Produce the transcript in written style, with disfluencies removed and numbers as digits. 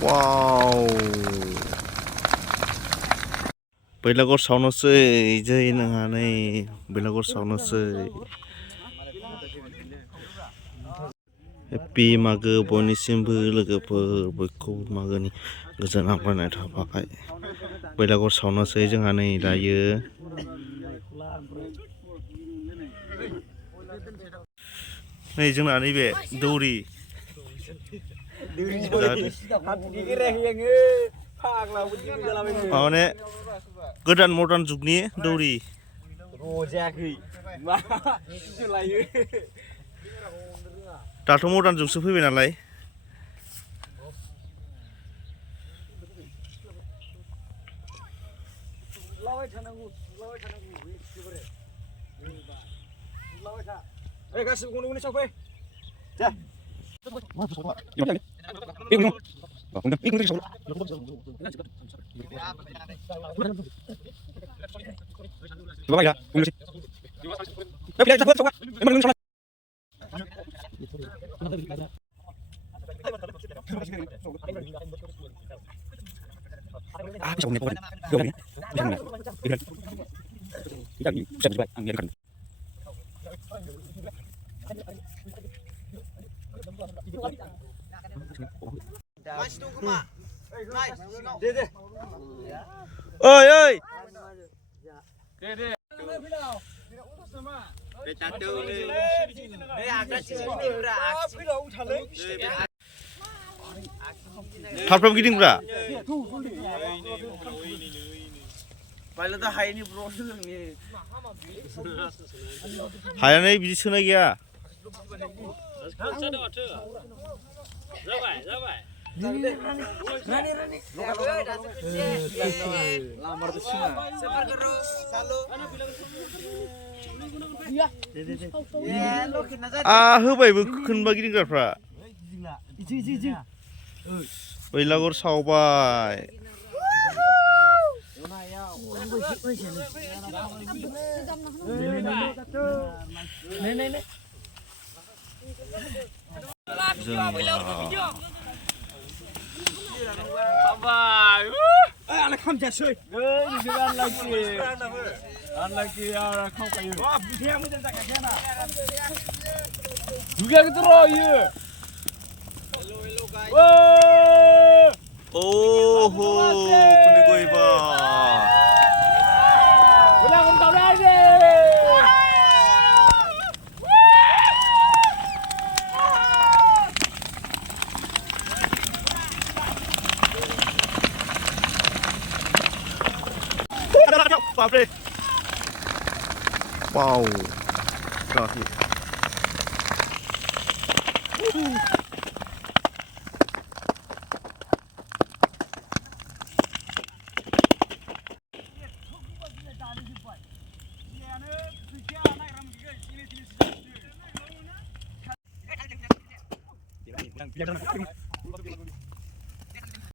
Wow. Bwilagur saobai jai nangani Bwilagur saobai. Happy Magw bonisimbo logoफोर बयखौबो मागोनि गोजोन हामलायनाय थाबाय Bwilagur saoनोसै जोंहा नै दायो नै जोंना नैबे दौरि माने गोदान मडार्न जुगनि दौरि दाथ' मडार्न जुगसो फैबाय नालाय गासिबो गनो गनो सावफै oi oi थाब गिदिंब्रा हायानै बिदि सोनाय गैया होबायबो खोनबा गिदिंग्राफ्रा Bwilagur saobai Oh, kundi gue iba. Bwilagur saobai aja. Wow, terakhir.